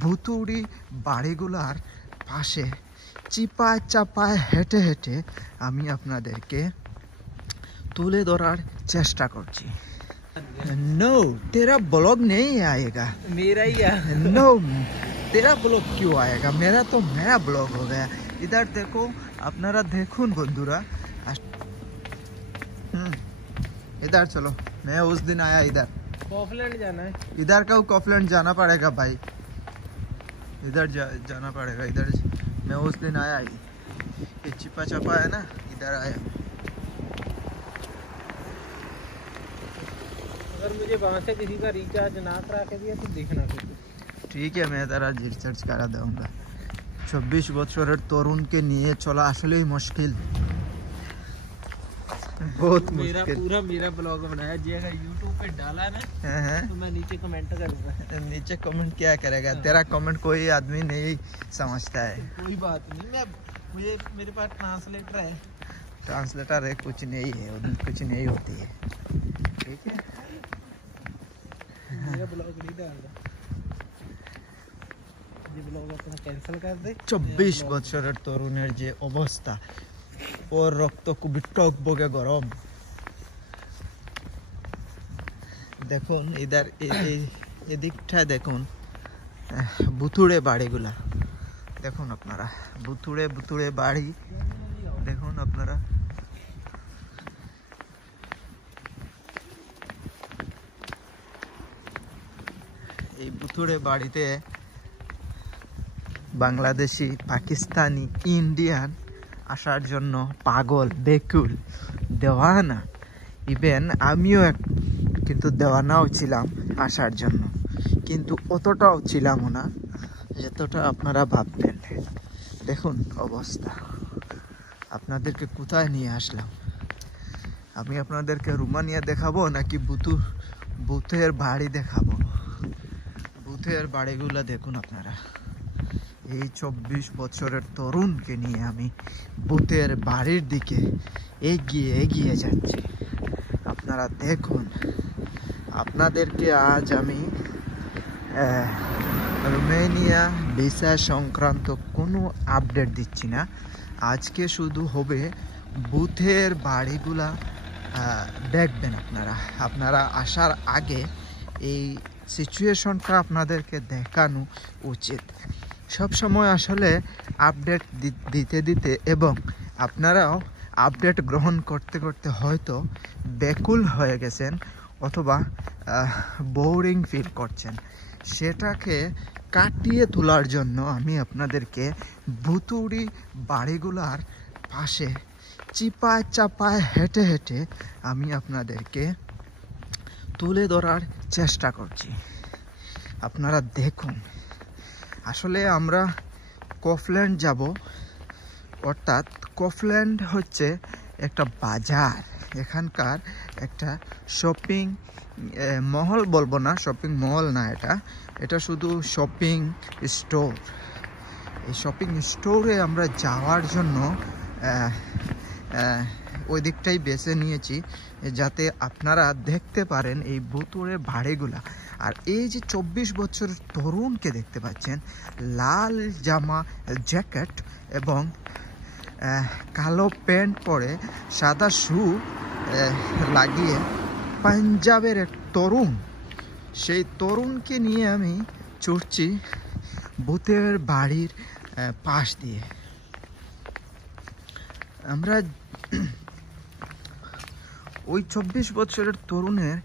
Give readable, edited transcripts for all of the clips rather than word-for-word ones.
ভুতুড়ি বাড়িগুলার পাশে চিপায় চাপায় হেঁটে হেঁটে আমি আপনাদেরকে তুলে ধরার চেষ্টা করছি। नो तेरा ब्लॉग नहीं आएगा, मेरा ही है। नो तेरा ब्लॉग क्यों आएगा, मेरा तो मेरा ब्लॉग हो गया। इधर देखो, अपनारा देखुन बंधुरा। इधर चलो, मैं उस दिन आया इधर कॉफलैंड जाना है। इधर का कॉफलैंड जाना पड़ेगा भाई, इधर जाना पड़ेगा। इधर मैं उस दिन आया ही, ये चिपा चपा है ना, इधर आया। अगर मुझे वहाँ से किसी का रिचार्ज ना करा के दिया तो देखना फिर। ठीक है, मैं तारा रिचार्ज करा दूंगा। 24 বছরের তরুণকে নিয়ে চলা আসলেই মুশকিল, बहुत मुश्किल। मेरा ब्लॉग बनाया जाएगा, यूट्यूब पे डाला ना तो मैं नीचे कमेंट करूंगा। नीचे कमेंट क्या करेगा, तेरा कमेंट कोई आदमी नहीं समझता है। कोई बात नहीं, मेरे पास ट्रांसलेटर है। ट्रांसलेटर है, कुछ नहीं है, कुछ नहीं होती है। ठीक है, मेरा ब्लॉग नहीं डालना, ये ब्लॉग अपना कैंसिल कर दे। 24 বছরের তরুণের যে অবস্থা, ওর রক্ত খুবই টকবগে গরম। দেখুন ইধার এদিকটা দেখুন, ভুতুড়ে বাড়িগুলা দেখুন আপনারা, ভুতুড়ে ভুতুড়ে বাড়ি দেখুন আপনারা। এই ভুতুড়ে বাড়িতে বাংলাদেশি, পাকিস্তানি, ইন্ডিয়ান আসার জন্য পাগল, বেকুল, দেওয়ানা। ইভেন আমিও কিন্তু দেওয়ানাও ছিলাম আসার জন্য, কিন্তু অতটাও ছিলামও না যতটা আপনারা ভাবতেন। দেখুন অবস্থা, আপনাদেরকে কোথায় নিয়ে আসলাম। আমি আপনাদেরকে রোমানিয়া দেখাবো নাকি ভূতের বাড়ি দেখাবো? ভূতের বাড়িগুলো দেখুন আপনারা। এই 24 বছরের তরুণকে নিয়ে আমি ভূতের বাড়ির দিকে এগিয়ে এগিয়ে যাচ্ছি। আপনারা দেখুন, আপনাদেরকে আজ আমি রোমানিয়া ভিসা সংক্রান্ত কোনো আপডেট দিচ্ছি না। আজকে শুধু হবে ভূতের বাড়িগুলা দেখবেন আপনারা আসার আগে এই সিচুয়েশনটা আপনাদেরকে দেখানো উচিত। সব সময় আসলে আপডেট দিতে দিতে এবং আপনারাও আপডেট গ্রহণ করতে করতে হয়তো বেকুল হয়ে গেছেন অথবা বোরিং ফিল করছেন। সেটাকে কাটিয়ে তোলার জন্য আমি আপনাদেরকে ভুতুড়ি বাড়িগুলার পাশে চিপায় চাপায় হেঁটে হেঁটে আমি আপনাদেরকে তুলে ধরার চেষ্টা করছি। আপনারা দেখুন, আসলে আমরা কফল্যান্ড যাব, অর্থাৎ কফল্যান্ড হচ্ছে একটা বাজার, এখানকার একটা শপিং মহল, বলবো না শপিং মল না, এটা শুধু শপিং স্টোর। এই শপিং স্টোরে আমরা যাওয়ার জন্য ওই দিকটাই বেছে নিয়েছি, যাতে আপনারা দেখতে পারেন এই ভুতুড়ে বাড়িগুলা। আর এই যে 24 বছরের তরুণকে দেখতে পাচ্ছেন, লাল জামা জ্যাকেট এবং কালো প্যান্ট পরে সাদা শু লাগিয়ে পাঞ্জাবের এক তরুণ, সেই তরুণকে নিয়ে আমি ছুটছি ভূতের বাড়ির পাশ দিয়ে। আমরা ওই 24 বছরের তরুণের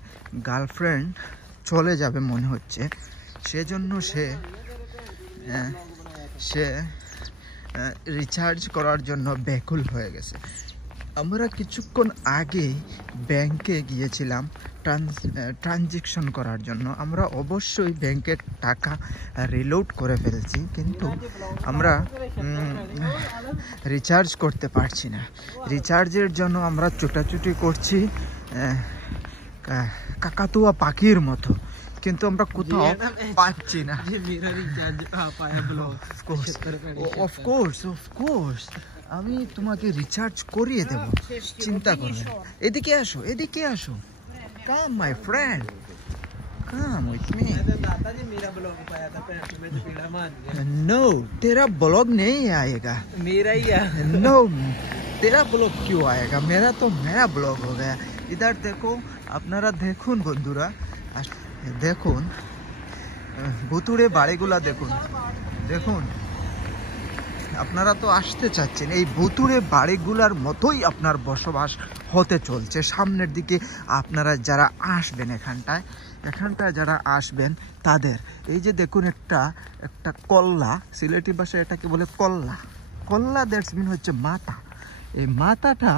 গার্লফ্রেন্ড চলে যাবে মনে হচ্ছে, সেজন্য সে রিচার্জ করার জন্য ব্যাকুল হয়ে গেছে। আমরা কিছুক্ষণ আগেই ব্যাংকে গিয়েছিলাম ট্রানজ্যাকশন করার জন্য। আমরা অবশ্যই ব্যাংকের টাকা রিলোড করে ফেলছি, কিন্তু আমরা রিচার্জ করতে পারছি না। রিচার্জের জন্য আমরা ছোটাছুটি করছি কাকাতুয়া পাখির মতো, কিন্তু আমরা কোথাও পাচ্ছি না। অফকোর্স আমি তোমাকে রিচার্জ করিয়ে দেব, চিন্তা করবে। এদিকে আসো, come my friend, Come with me. दादाजी मेरा ब्लॉग पाया था पैर में तो कीड़ा मार गया। No, तेरा ब्लॉग नहीं आएगा। मेरा ही है। No, तेरा ब्लॉग क्यों आएगा? मेरा तो मेरा ब्लॉग हो गया। इधर देखो, আপনারা দেখুন বন্ধুরা, দেখুন ভুতুড়ে বাড়িগুলা দেখুন, দেখুন আপনারা তো আসতে চাচ্ছেন, এই ভুতুড়ে বাড়িগুলার মতোই আপনার বসবাস হতে চলছে সামনের দিকে। আপনারা যারা আসবেন এখানটায় যারা আসবেন তাদের এই যে দেখুন একটা কল্লা, সিলেটি ভাষায় এটাকে বলে কল্লা। কল্লা দ্যাটস মিন হচ্ছে মাথা। এই মাথাটা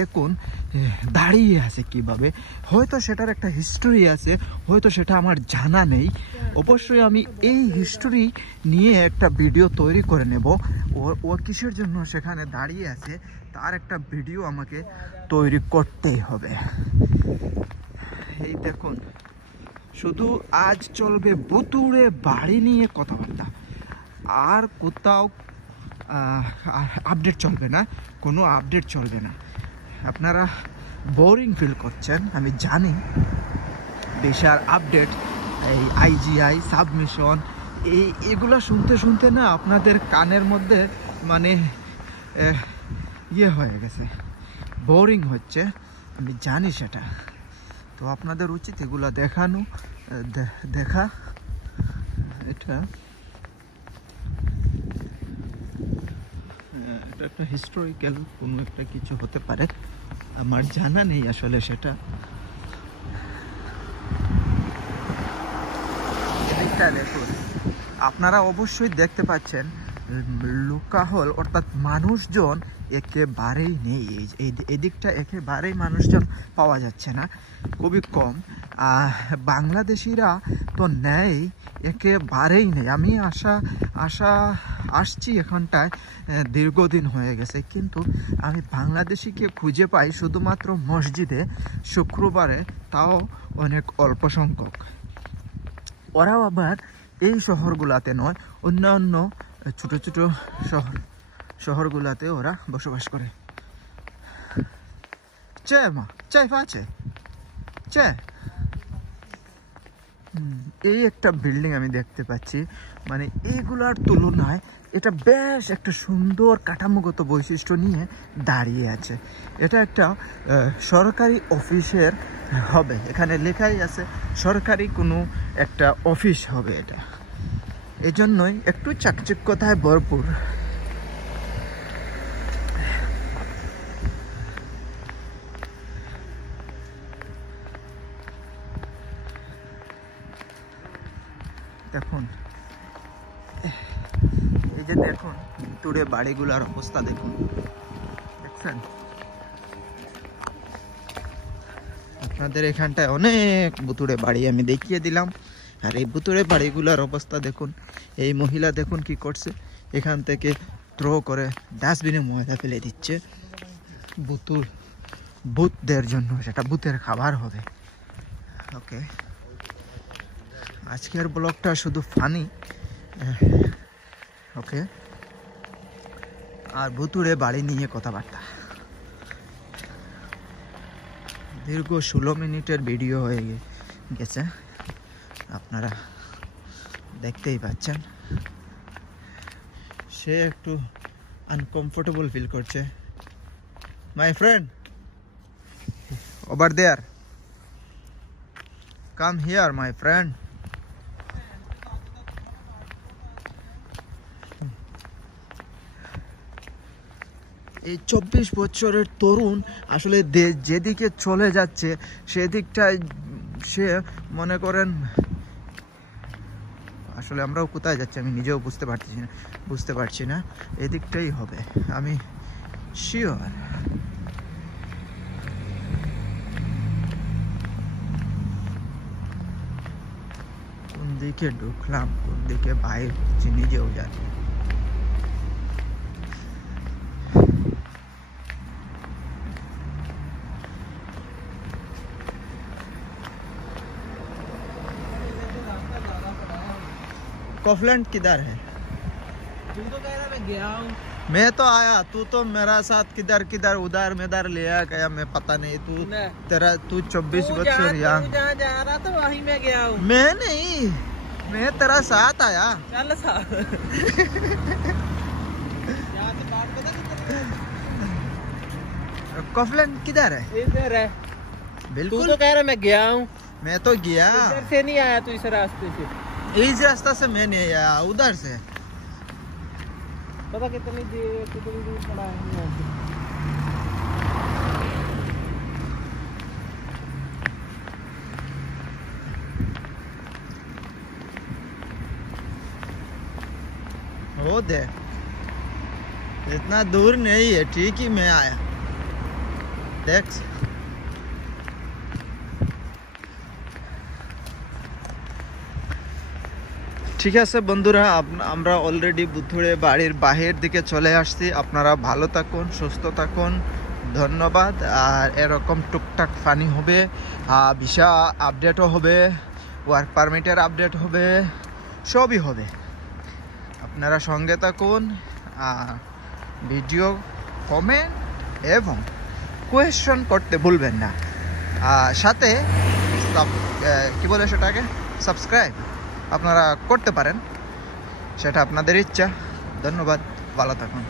দেখুন দাঁড়িয়ে আছে কিভাবে, হয়তো সেটার একটা হিস্টোরি আছে, হয়তো সেটা আমার জানা নেই। অবশ্যই আমি এই হিস্টোরি নিয়ে একটা ভিডিও তৈরি করে নেব। ও কিসের জন্য সেখানে দাঁড়িয়ে আছে তার একটা ভিডিও আমাকে তৈরি করতেই হবে। এই দেখুন, শুধু আজ চলবে ভুতুড়ে বাড়ি নিয়ে কথাবার্তা, আর কোথাও আপডেট চলবে না, কোনো আপডেট চলবে না। আপনারা বোরিং ফিল করছেন আমি জানি, দেশের আপডেট, এই আইজিআই সাবমিশন, এগুলো শুনতে শুনতে না আপনাদের কানের মধ্যে মানে ইয়ে হয়ে গেছে, বোরিং হচ্ছে, আমি জানি সেটা। তো আপনাদের উচিত এগুলো দেখানো, দেখা। এটা একটা হিস্টোরিক্যাল কোনো একটা কিছু হতে পারে, আমার জানা নেই আসলে সেটা। দেখুন, আপনারা অবশ্যই দেখতে পাচ্ছেন লোকাহল অর্থাৎ মানুষজন একেবারেই নেই। এদিকটা একেবারেই মানুষজন পাওয়া যাচ্ছে না, খুবই কম। বাংলাদেশিরা তো নেই, একেবারেই নেই। আমি আসছি এখানটায় দীর্ঘদিন হয়ে গেছে, কিন্তু আমি বাংলাদেশিকে খুঁজে পাই শুধুমাত্র মসজিদে শুক্রবারে, তাও অনেক অল্প সংখ্যক। ওরাও আবার এই শহরগুলাতে নয়, অন্যান্য ছোট ছোট শহরগুলাতে ওরা বসবাস করে। এই একটা বিল্ডিং আমি দেখতে পাচ্ছি, মানে এইগুলার তুলনায় এটা বেশ একটা সুন্দর কাঠামোগত বৈশিষ্ট্য নিয়ে দাঁড়িয়ে আছে। এটা একটা সরকারি অফিসের হবে, এখানে লেখাই আছে সরকারি কোনো একটা অফিস হবে এটা, এজন্যই একটু চাকচিক্যতায় ভরপুর। দেখুন, এই যে দেখুন ভুতুড়ে বাড়িগুলোর অবস্থা দেখুন, দেখছেন? আপনাদের এখানটায় অনেক ভুতুড়ে বাড়ি আমি দেখিয়ে দিলাম, আর এই ভুতুড়ে বাড়িগুলোর অবস্থা দেখুন। এই মহিলা দেখুন কি করছে, এখান থেকে থ্রো করে ডাস্টবিনে ময়লা ফেলে দিচ্ছে। ভূতদের জন্য সেটা ভূতের খাবার হবে। ওকে, আজকের ব্লগটা শুধু ফানি, ওকে, আর ভুতুড়ে বাড়ি নিয়ে কথাবার্তা। দীর্ঘ 16 মিনিটের ভিডিও হয়ে গেছে, আপনারা দেখতেই পাচ্ছেন। সে একটু আনকমফোর্টেবল ফিল করছে। My friend, over there, come here my friend. এই 24 বছরের তরুণ আসলে যেদিকে চলে যাচ্ছে সেদিকটায় সে মনে করেন, আসলে আমরাও কোথায় যাচ্ছি আমি নিজেও বুঝতে পারছি না, এদিকটাই হবে আমি শিওর। কোন দিকে ঢুকলাম, কোন দিকে বাইরে হচ্ছে নিজেও জানি। कॉफलैंड किधर है? तू तो कह रहा मैं गया हूँ। मैं तो आया, तू तो मेरा साथ किधर किधर उधर मेधर ले गया, मैं पता नहीं। तू तू 24 बच्चों यहाँ जहाँ जा रहा था वहीं मैं गया हूँ। मैं नहीं, मैं तेरा साथ आया। चल साथ। कॉफलन किधर है? इधर है। बिल्कुल। तू तो कह रहा मैं गया हूँ। मैं तो गया। इधर से नहीं आया तू, इस रास्ते से। इस रास्ता से मैं नहीं आया, उधर से। पता कितनी दूर पड़ा है यहाँ से। वो दे, इतना दूर नहीं है, ठीक ही मैं आया। देख ঠিক আছে বন্ধুরা, আমরা অলরেডি বুথুড়ে বাড়ির বাহির দিকে চলে আসছি। আপনারা ভালো থাকুন, সুস্থ থাকুন, ধন্যবাদ। আর এরকম টুকটাক ফানি হবে, ভিসা আপডেটও হবে, ওয়ার্ক পারমিটের আপডেট হবে, সবই হবে। আপনারা সঙ্গে থাকুন, ভিডিও কমেন্ট এবং কোয়েশ্চন করতে ভুলবেন না। সাথে কি বলে সেটাকে, সাবস্ক্রাইব আপনারা করতে পারেন, সেটা আপনাদের ইচ্ছা। ধন্যবাদ, ভালো থাকুন।